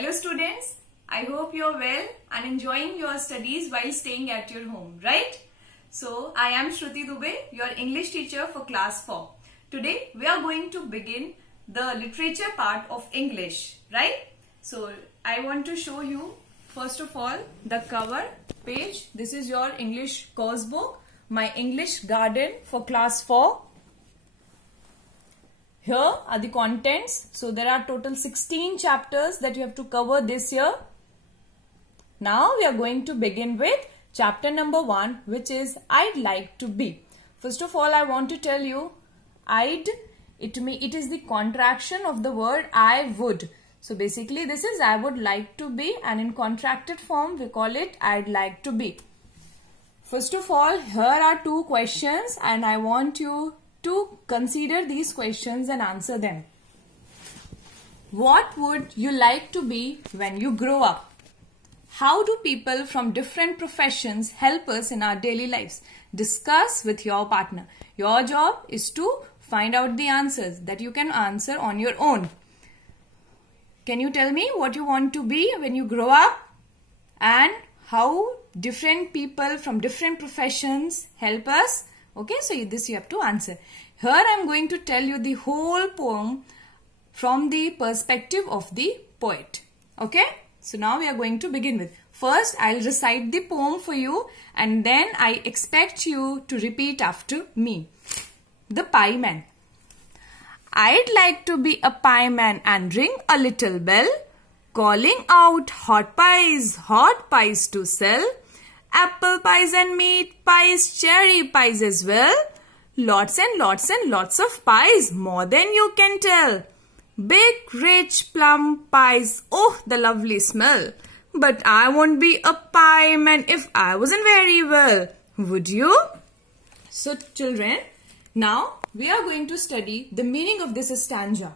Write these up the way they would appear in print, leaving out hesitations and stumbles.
Hello students, I hope you're well and enjoying your studies while staying at your home, right? So, I am Shruti Dubey, your English teacher for class 4. Today, we are going to begin the literature part of English, right? So, I want to show you, first of all, the cover page. This is your English course book, my English garden for class 4. Here are the contents. So, there are total 16 chapters that you have to cover this year. Now, we are going to begin with chapter number 1, which is I'd like to be. First of all, I want to tell you, it is the contraction of the word I would. So, basically, this is I would like to be, and in contracted form, we call it I'd like to be. First of all, here are 2 questions, and I want you to consider these questions and answer them. What would you like to be when you grow up? How do people from different professions help us in our daily lives? Discuss with your partner. Your job is to find out the answers that you can answer on your own. Can you tell me what you want to be when you grow up? And how different people from different professions help us? Okay, so this you have to answer. Here I am going to tell you the whole poem from the perspective of the poet. Okay, so now we are going to begin with. First, I'll recite the poem for you, and then I expect you to repeat after me. The Pie Man. I'd like to be a pie man and ring a little bell, calling out hot pies to sell. Apple pies and meat pies, cherry pies as well. Lots and lots and lots of pies, more than you can tell. Big, rich plum pies, oh, the lovely smell. But I won't be a pie man if I wasn't very well. Would you? So, children, now we are going to study the meaning of this stanza.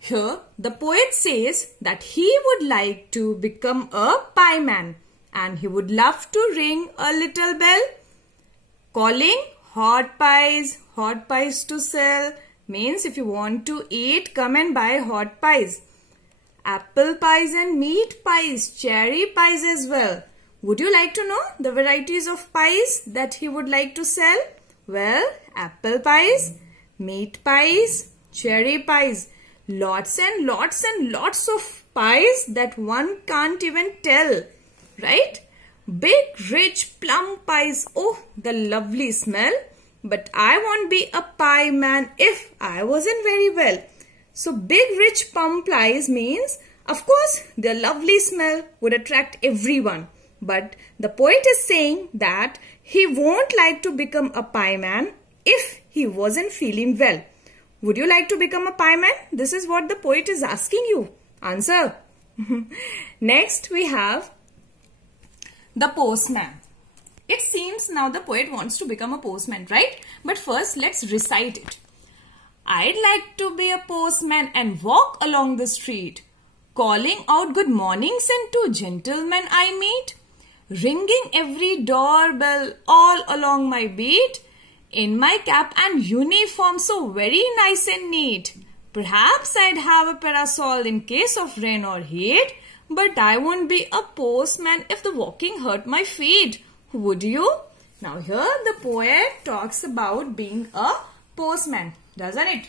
Here, the poet says that he would like to become a pie man. And he would love to ring a little bell, calling hot pies to sell. Means if you want to eat, come and buy hot pies. Apple pies and meat pies, cherry pies as well. Would you like to know the varieties of pies that he would like to sell? Well, apple pies, meat pies, cherry pies. Lots and lots and lots of pies that one can't even tell. Right? Big, rich plum pies. Oh, the lovely smell. But I won't be a pie man if I wasn't very well. So, big, rich plum pies means, of course, their lovely smell would attract everyone. But the poet is saying that he won't like to become a pie man if he wasn't feeling well. Would you like to become a pie man? This is what the poet is asking you. Answer. Next, we have the postman. It seems now the poet wants to become a postman, right? But first, let's recite it. I'd like to be a postman and walk along the street, calling out good mornings and to gentlemen I meet, ringing every doorbell all along my beat, in my cap and uniform so very nice and neat. Perhaps I'd have a parasol in case of rain or heat, but I won't be a postman if the walking hurt my feet. Would you? Now here the poet talks about being a postman, doesn't it?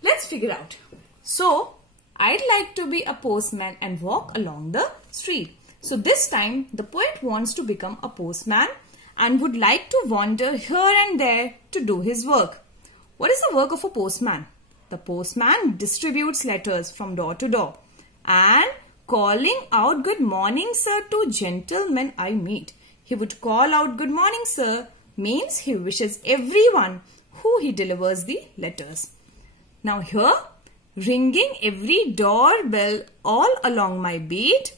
Let's figure out. So, I'd like to be a postman and walk along the street. So this time the poet wants to become a postman and would like to wander here and there to do his work. What is the work of a postman? The postman distributes letters from door to door and calling out good morning sir to gentlemen I meet. He would call out good morning sir means he wishes everyone who he delivers the letters. Now here, ringing every doorbell all along my beat,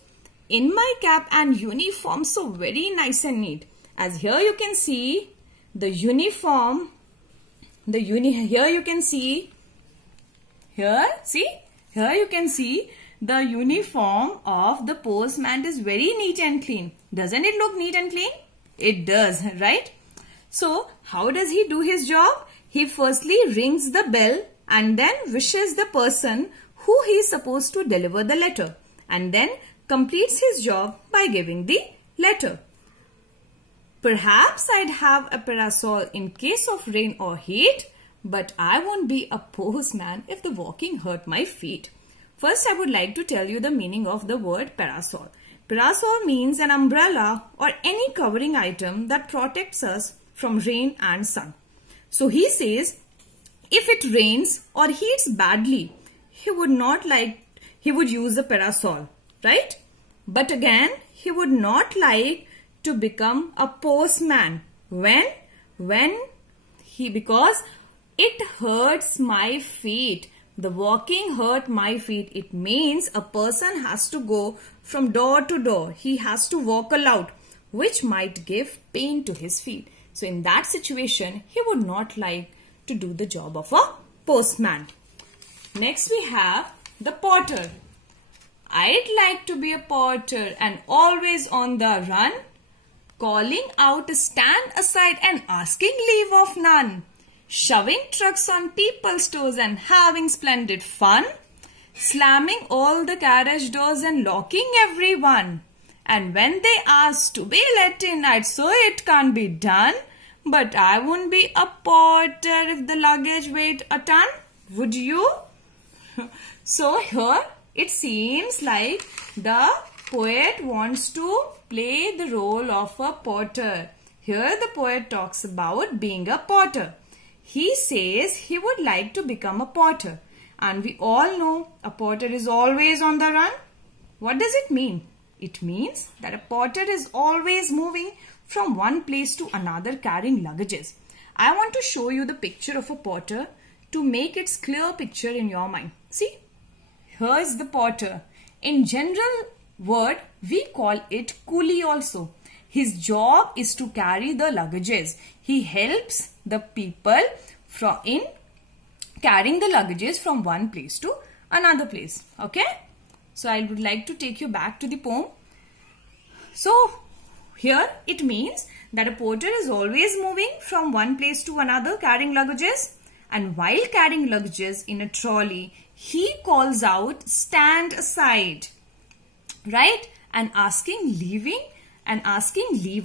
in my cap and uniform so very nice and neat. As here you can see the uniform, here you can see the uniform of the postman is very neat and clean. Doesn't it look neat and clean? It does, right? So, how does he do his job? He firstly rings the bell and then wishes the person who he is supposed to deliver the letter. and then completes his job by giving the letter. Perhaps I'd have a parasol in case of rain or heat, but I won't be a postman if the walking hurt my feet. First, I would like to tell you the meaning of the word parasol. Parasol means an umbrella or any covering item that protects us from rain and sun. So he says, if it rains or heats badly, he would use a parasol, right? But again, he would not like to become a postman. Because it hurts my feet. The walking hurt my feet. It means a person has to go from door to door. He has to walk aloud, which might give pain to his feet. So in that situation, he would not like to do the job of a postman. Next we have the porter. I'd like to be a porter and always on the run, calling out to stand aside and asking leave of none. Shoving trucks on people's toes and having splendid fun. Slamming all the carriage doors and locking everyone. And when they ask to be let in, I'd say it can't be done. But I won't be a porter if the luggage weighed a ton. Would you? So here it seems like the poet wants to play the role of a porter. Here the poet talks about being a porter. He says he would like to become a porter. And we all know a porter is always on the run. What does it mean? It means that a porter is always moving from one place to another carrying luggages. I want to show you the picture of a porter to make its clear picture in your mind. See, here's the porter. In general word, we call it coolie also. His job is to carry the luggages. He helps the people in carrying the luggages from one place to another place. Okay? So I would like to take you back to the poem. So here it means that a porter is always moving from one place to another carrying luggages. And while carrying luggages in a trolley, he calls out, stand aside. Right? And asking leave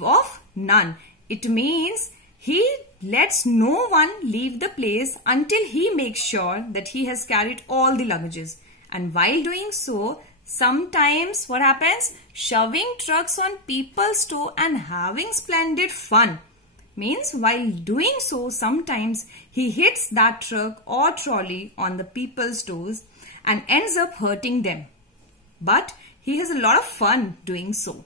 of none. It means he lets no one leave the place until he makes sure that he has carried all the luggages. And while doing so, sometimes what happens? Shoving trucks on people's toe and having splendid fun. Means while doing so, sometimes he hits that truck or trolley on the people's toes and ends up hurting them. But he has a lot of fun doing so.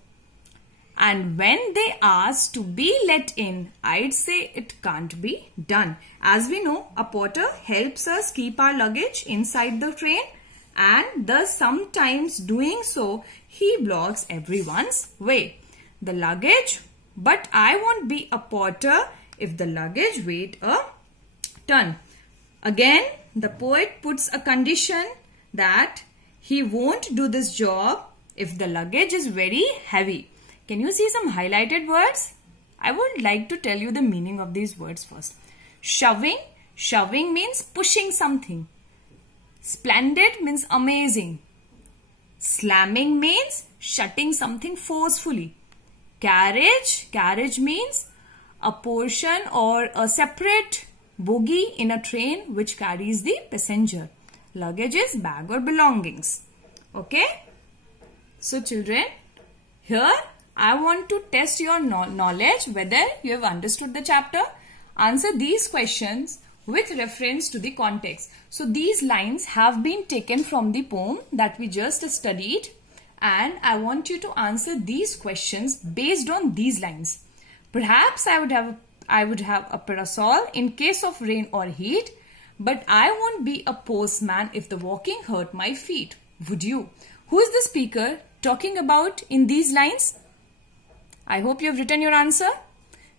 And when they ask to be let in, I'd say it can't be done. As we know, a porter helps us keep our luggage inside the train, and thus sometimes doing so, he blocks everyone's way. The luggage, but I won't be a porter if the luggage weighed a ton. Again, the poet puts a condition that he won't do this job if the luggage is very heavy. Can you see some highlighted words? I would like to tell you the meaning of these words first. Shoving. Shoving means pushing something. Splendid means amazing. Slamming means shutting something forcefully. Carriage. Carriage means a portion or a separate bogie in a train which carries the passenger. Luggage is bag or belongings. Okay? So children, here I want to test your knowledge whether you have understood the chapter. Answer these questions with reference to the context. So these lines have been taken from the poem that we just studied, and I want you to answer these questions based on these lines. Perhaps I would have a parasol in case of rain or heat, but I won't be a postman if the walking hurt my feet. Would you? Who is the speaker talking about in these lines? I hope you have written your answer.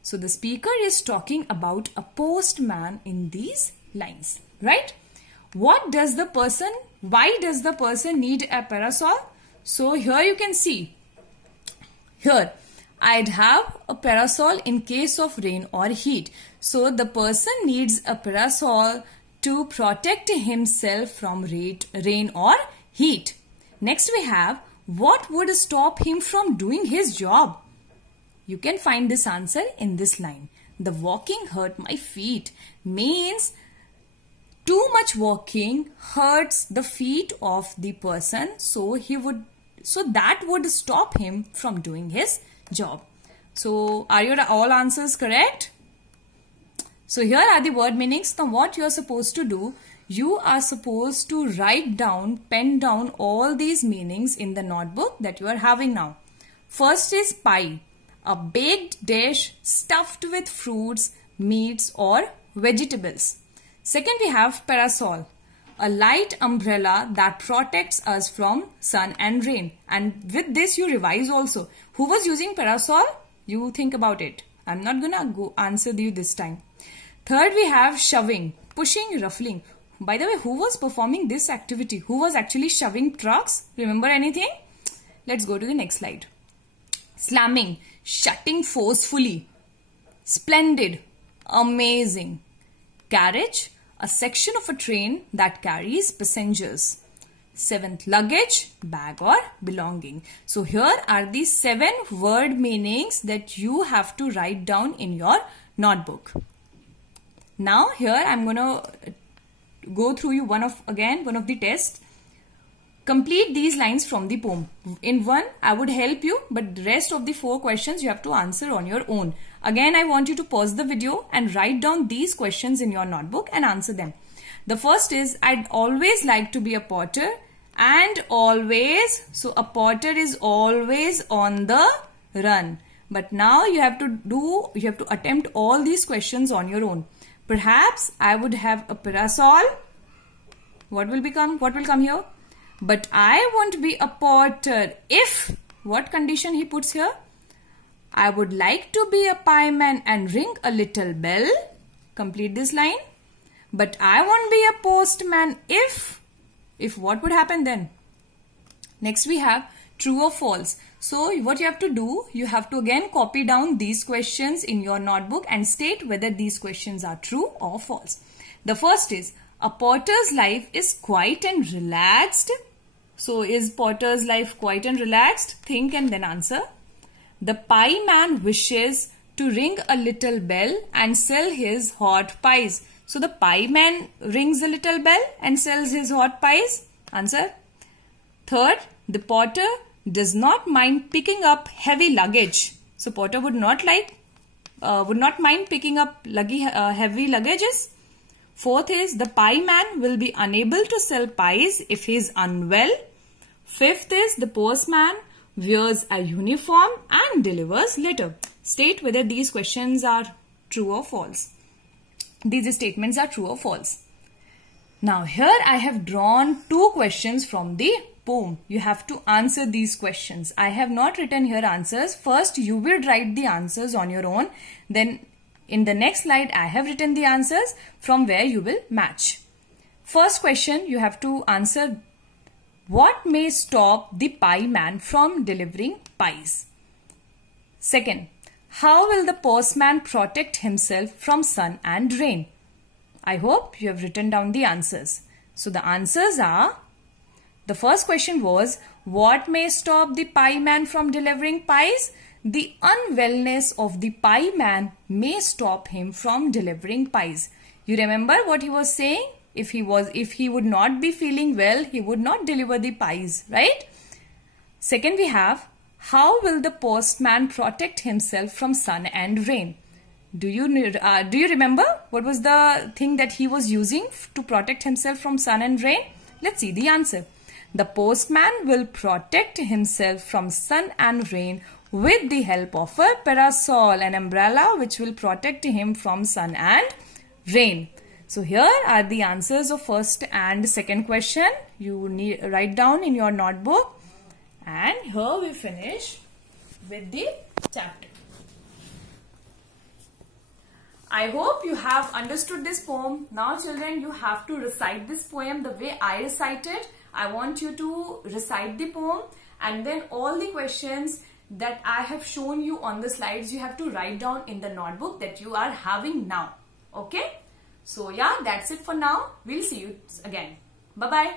So the speaker is talking about a postman in these lines, right? Why does the person need a parasol? So here you can see, here I'd have a parasol in case of rain or heat. So the person needs a parasol to protect himself from rain or heat. Next we have, what would stop him from doing his job? You can find this answer in this line. The walking hurt my feet means too much walking hurts the feet of the person, so that would stop him from doing his job. So are your all answers correct? So here are the word meanings. Now what you are supposed to do, you are supposed to write down, pen down all these meanings in the notebook that you are having now. First is pie, a baked dish stuffed with fruits, meats or vegetables. Second we have parasol, a light umbrella that protects us from sun and rain. And with this you revise also. Who was using parasol? You think about it. I'm not gonna go answer you this time. Third we have shoving, pushing, ruffling. By the way, who was performing this activity? Who was actually shoving trucks? Remember anything? Let's go to the next slide. Slamming, shutting forcefully. Splendid, amazing. Carriage, a section of a train that carries passengers. Seventh, luggage, bag or belonging. So here are the 7 word meanings that you have to write down in your notebook. Now here I'm going to go through you one of the tests. Complete these lines from the poem. In one, I would help you, but the rest of the 4 questions you have to answer on your own. Again, I want you to pause the video and write down these questions in your notebook and answer them. The first is, I'd always like to be a potter, and always, so a potter is always on the run. But now you have to attempt all these questions on your own. Perhaps I would have a parasol. What will come here? But I won't be a potter if, what condition he puts here? I would like to be a pieman and ring a little bell. Complete this line. But I won't be a postman if what would happen then? Next we have true or false. So what you have to do, you have to again copy down these questions in your notebook and state whether these questions are true or false. The first is, a potter's life is quiet and relaxed. So is potter's life quiet and relaxed? Think and then answer. The pie man wishes to ring a little bell and sell his hot pies. So the pie man rings a little bell and sells his hot pies. Answer. Third, the potter does not mind picking up heavy luggage. So potter would not mind picking up heavy luggages. Fourth is, the pie man will be unable to sell pies if he is unwell. Fifth is, the postman wears a uniform and delivers letter. State whether these questions are true or false. These statements are true or false. Now here I have drawn 2 questions from the poem. You have to answer these questions. I have not written here answers. First you will write the answers on your own. Then in the next slide I have written the answers from where you will match. First question, you have to answer, what may stop the pie man from delivering pies? Second, how will the postman protect himself from sun and rain? I hope you have written down the answers. So the answers are, the first question was, what may stop the pie man from delivering pies? The unwellness of the pie man may stop him from delivering pies. You remember what he was saying? If he would not be feeling well, he would not deliver the pies, right? Second we have, how will the postman protect himself from sun and rain? Do you remember what was the thing that he was using to protect himself from sun and rain? Let's see the answer. The postman will protect himself from sun and rain with the help of a parasol, an umbrella which will protect him from sun and rain. So here are the answers of first and second question. You need write down in your notebook. And here we finish with the chapter. I hope you have understood this poem. Now children, you have to recite this poem the way I recited. I want you to recite the poem, and then all the questions that I have shown you on the slides, you have to write down in the notebook that you are having now. Okay? So yeah, that's it for now. We'll see you again. Bye-bye.